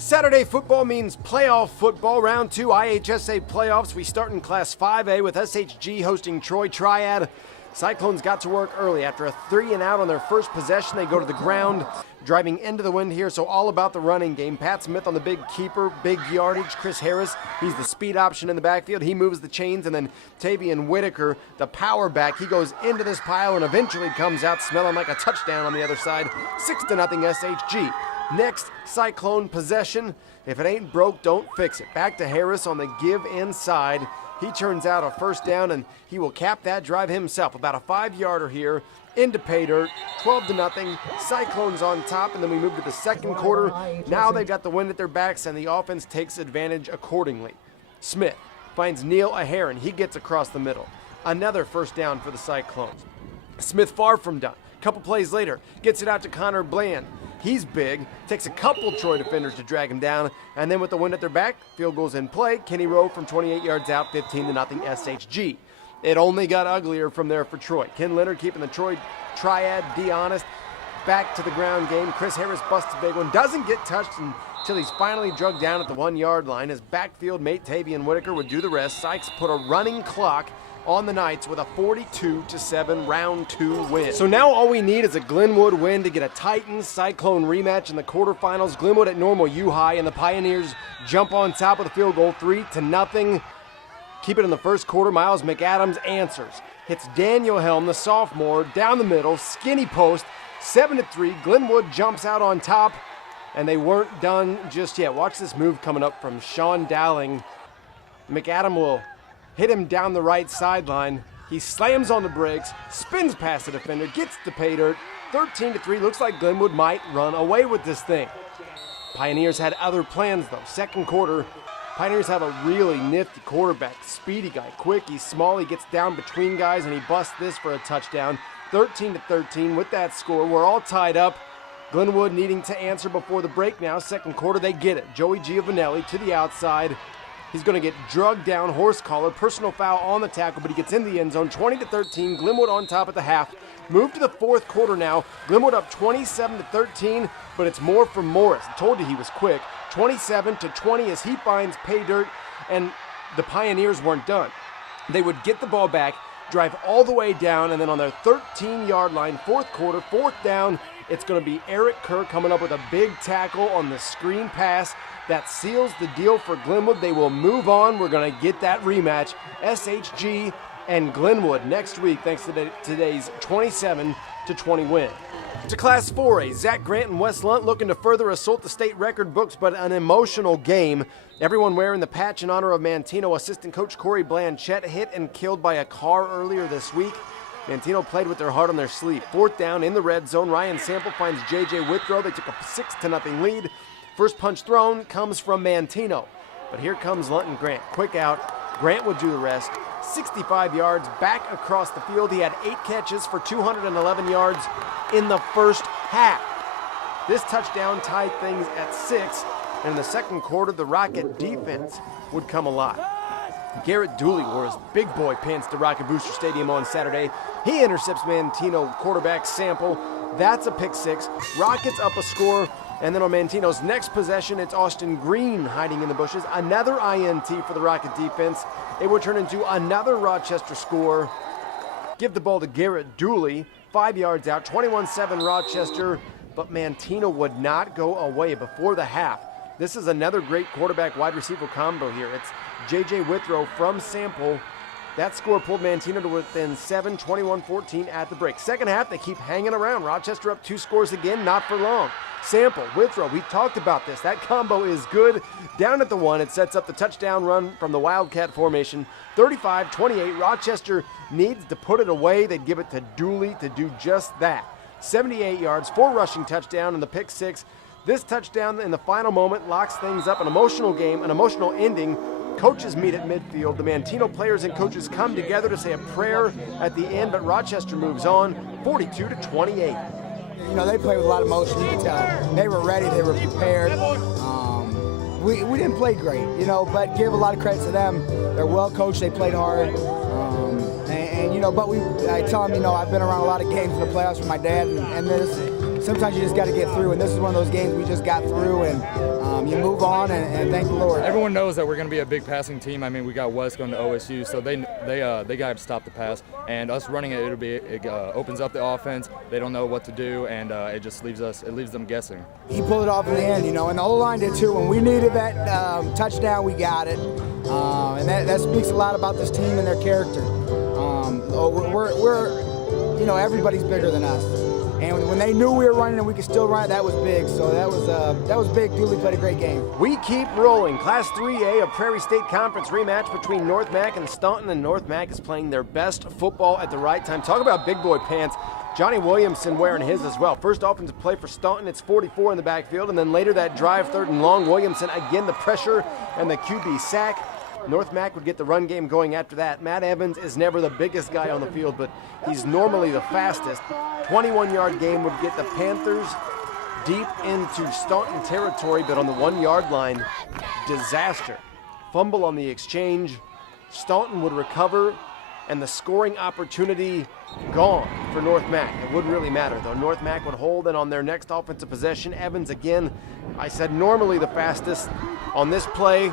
Saturday football means playoff football. Round 2 IHSA playoffs. We start in Class 5A with SHG hosting Troy TRIAD. Cyclones got to work early. After a 3-and-out on their first possession, they go to the ground, driving into the wind here, so all about the running game. Pat Smith on the big keeper, big yardage. Chris Harris, he's the speed option in the backfield. He moves the chains, and then Tavian Whitaker, the power back, he goes into this pile and eventually comes out smelling like a touchdown on the other side. 6-0 SHG. Next, Cyclone possession. If it ain't broke, don't fix it. Back to Harris on the give inside. He turns out a first down, and he will cap that drive himself. About a 5-yarder here into pay dirt. 12-0. Cyclones on top, and then we move to the second quarter. Now they've got the wind at their backs, and the offense takes advantage accordingly. Smith finds Neil Aheron. He gets across the middle. Another first down for the Cyclones. Smith far from done. Couple plays later, gets it out to Connor Bland. He's big, takes a couple Troy defenders to drag him down, and then with the wind at their back, field goals in play. Kenny Rowe from 28 yards out, 15-0 SHG. It only got uglier from there for Troy. Ken Leonard keeping the Troy Triad D honest. Back to the ground game. Chris Harris busts a big one. Doesn't get touched until he's finally drugged down at the 1-yard line. His backfield mate Tavian Whitaker would do the rest. Sykes put a running clock on the Knights with a 42-7 round 2 win. So now all we need is a Glenwood win to get a Titans Cyclone rematch in the quarterfinals. Glenwood at normal U-High, and the Pioneers jump on top of the field goal 3-0. Keep it in the first quarter. Miles McAdams answers. Hits Daniel Helm, the sophomore, down the middle, skinny post, 7-3. Glenwood jumps out on top, and they weren't done just yet. Watch this move coming up from Sean Dowling. McAdam will hit him down the right sideline. He slams on the brakes, spins past the defender, gets the pay dirt. 13-3. Looks like Glenwood might run away with this thing. Pioneers had other plans though. Second quarter, Pioneers have a really nifty quarterback, speedy guy, quick, he's small, he gets down between guys and he busts this for a touchdown. 13-13 with that score. We're all tied up. Glenwood needing to answer before the break now. Second quarter, they get it. Joey Giovanelli to the outside. He's going to get drugged down, horse collar, personal foul on the tackle, but he gets in the end zone. 20-13, Glenwood on top at the half. Move to the fourth quarter now. Glenwood up 27-13, but it's more from Morris. I told you he was quick. 27-20 as he finds pay dirt, and the Pioneers weren't done. They would get the ball back, drive all the way down, and then on their 13-yard line, fourth quarter, fourth down, it's going to be Eric Kerr coming up with a big tackle on the screen pass. That seals the deal for Glenwood. They will move on. We're going to get that rematch. SHG and Glenwood next week thanks to today's 27-20 win. To Class 4A, Zach Grant and Wes Lunt looking to further assault the state record books, but an emotional game. Everyone wearing the patch in honor of Manteno. Assistant coach Corey Blanchette hit and killed by a car earlier this week. Manteno played with their heart on their sleeve. Fourth down in the red zone. Ryan Sample finds J.J. Withrow. They took a 6-0 lead. First punch thrown comes from Manteno. But here comes Lunt and Grant. Quick out. Grant would do the rest. 65 yards back across the field. He had 8 catches for 211 yards in the first half. This touchdown tied things at 6. And in the second quarter, the Rocket defense would come alive. Garrett Dooley wore his big boy pants to Rocket Booster Stadium on Saturday. He intercepts Manteno quarterback Sample. That's a pick 6. Rockets up a score. And then on Manteno's next possession, it's Austin Green hiding in the bushes. Another INT for the Rocket defense. It would turn into another Rochester score. Give the ball to Garrett Dooley. 5 yards out, 21-7 Rochester. But Manteno would not go away before the half. This is another great quarterback wide receiver combo here. It's J.J. Withrow from Sample. That score pulled Manteno to within 7, 21-14 at the break. Second half, they keep hanging around. Rochester up 2 scores again, not for long. Sample, Withrow, we talked about this. That combo is good. Down at the 1, it sets up the touchdown run from the Wildcat formation. 35-28, Rochester needs to put it away. They'd give it to Dooley to do just that. 78 yards, 4 rushing touchdown, and the pick 6. This touchdown in the final moment locks things up. An emotional game, an emotional ending. Coaches meet at midfield. The Manteno players and coaches come together to say a prayer at the end, but Rochester moves on 42-28. You know, they played with a lot of emotion. You can tell they were ready, they were prepared. We didn't play great, you know, but give a lot of credit to them. They're well coached, they played hard. And you know, but I tell them, you know, I've been around a lot of games in the playoffs with my dad, and this sometimes you just got to get through, and this is one of those games we just got through, and you move on, and thank the Lord. Everyone knows that we're going to be a big passing team. I mean, we got West going to OSU, so they got to stop the pass, and us running it, it opens up the offense. They don't know what to do, and it just leaves them guessing. He pulled it off in the end, you know, and the O-line did too. When we needed that touchdown, we got it, and that speaks a lot about this team and their character. We're you know, everybody's bigger than us. And when they knew we were running and we could still run it, that was big. So that was big. Dooley played a great game. We keep rolling. Class 3A, a Prairie State Conference rematch between North Mac and Staunton, and North Mac is playing their best football at the right time. Talk about big boy pants. Johnny Williamson wearing his as well. First offensive play for Staunton, it's 44 in the backfield, and then later that drive, 3rd and long. Williamson again the pressure and the QB sack. North Mac would get the run game going after that. Matt Evans is never the biggest guy on the field, but he's normally the fastest. 21-yard game would get the Panthers deep into Staunton territory, but on the 1-yard line, disaster. Fumble on the exchange. Staunton would recover, and the scoring opportunity gone for North Mac. It wouldn't really matter, though. North Mac would hold, and on their next offensive possession, Evans again, I said normally the fastest. On this play,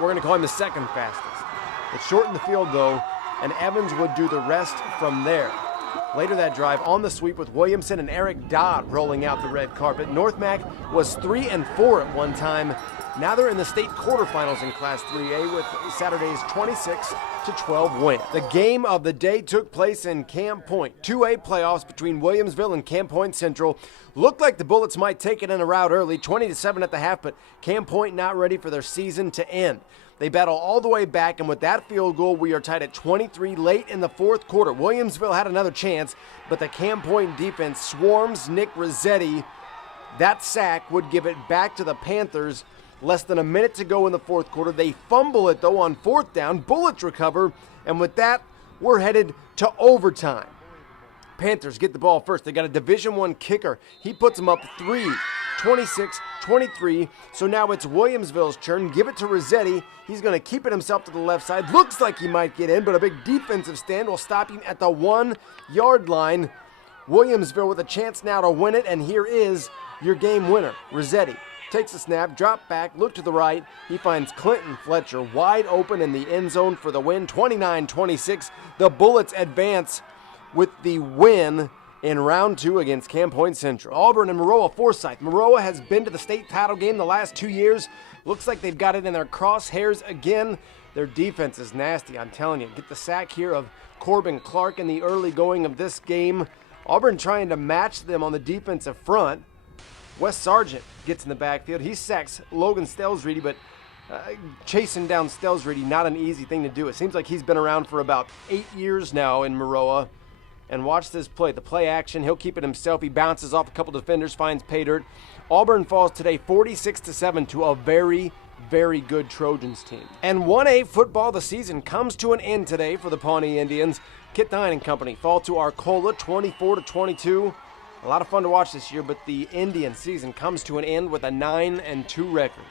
we're going to call him the second fastest. It shortened the field, though, and Evans would do the rest from there. Later that drive, on the sweep with Williamson and Eric Dodd rolling out the red carpet. North Mac was 3-4 at one time. Now they're in the state quarterfinals in Class 3A with Saturday's 26-12 win. The game of the day took place in Camp Point. 2A playoffs between Williamsville and Camp Point Central. Looked like the Bullets might take it in a rout early, 20-7 at the half, but Camp Point not ready for their season to end. They battle all the way back, and with that field goal, we are tied at 23 late in the fourth quarter. Williamsville had another chance, but the Camp Point defense swarms Nick Rossetti. That sack would give it back to the Panthers. Less than a minute to go in the fourth quarter. They fumble it, though, on 4th down. Bullets recover, and with that, we're headed to overtime. Panthers get the ball first. They got a Division I kicker. He puts them up 3, 26-23. So now it's Williamsville's turn. Give it to Rossetti. He's going to keep it himself to the left side. Looks like he might get in, but a big defensive stand will stop him at the 1-yard line. Williamsville with a chance now to win it, and here is your game winner, Rossetti. Takes a snap, drop back, look to the right. He finds Clinton Fletcher wide open in the end zone for the win, 29-26. The Bullets advance with the win in round 2 against Camp Point Central. Auburn and MAROA-FORSYTH. MAROA has been to the state title game the last 2 years. Looks like they've got it in their crosshairs again. Their defense is nasty, I'm telling you. Get the sack here of Corbin Clark in the early going of this game. Auburn trying to match them on the defensive front. Wes Sargent gets in the backfield. He sacks Logan Stelsreedy, but chasing down Stelsreedy, not an easy thing to do. It seems like he's been around for about 8 years now in Maroa. And watch this play. The play action, he'll keep it himself. He bounces off a couple defenders, finds pay dirt. Auburn falls today 46-7 to a very, very good Trojans team. And 1A football, the season comes to an end today for the Pawnee Indians. Kit Dine and company fall to Arcola 24-22. A lot of fun to watch this year, but the Indian season comes to an end with a 9-2 record.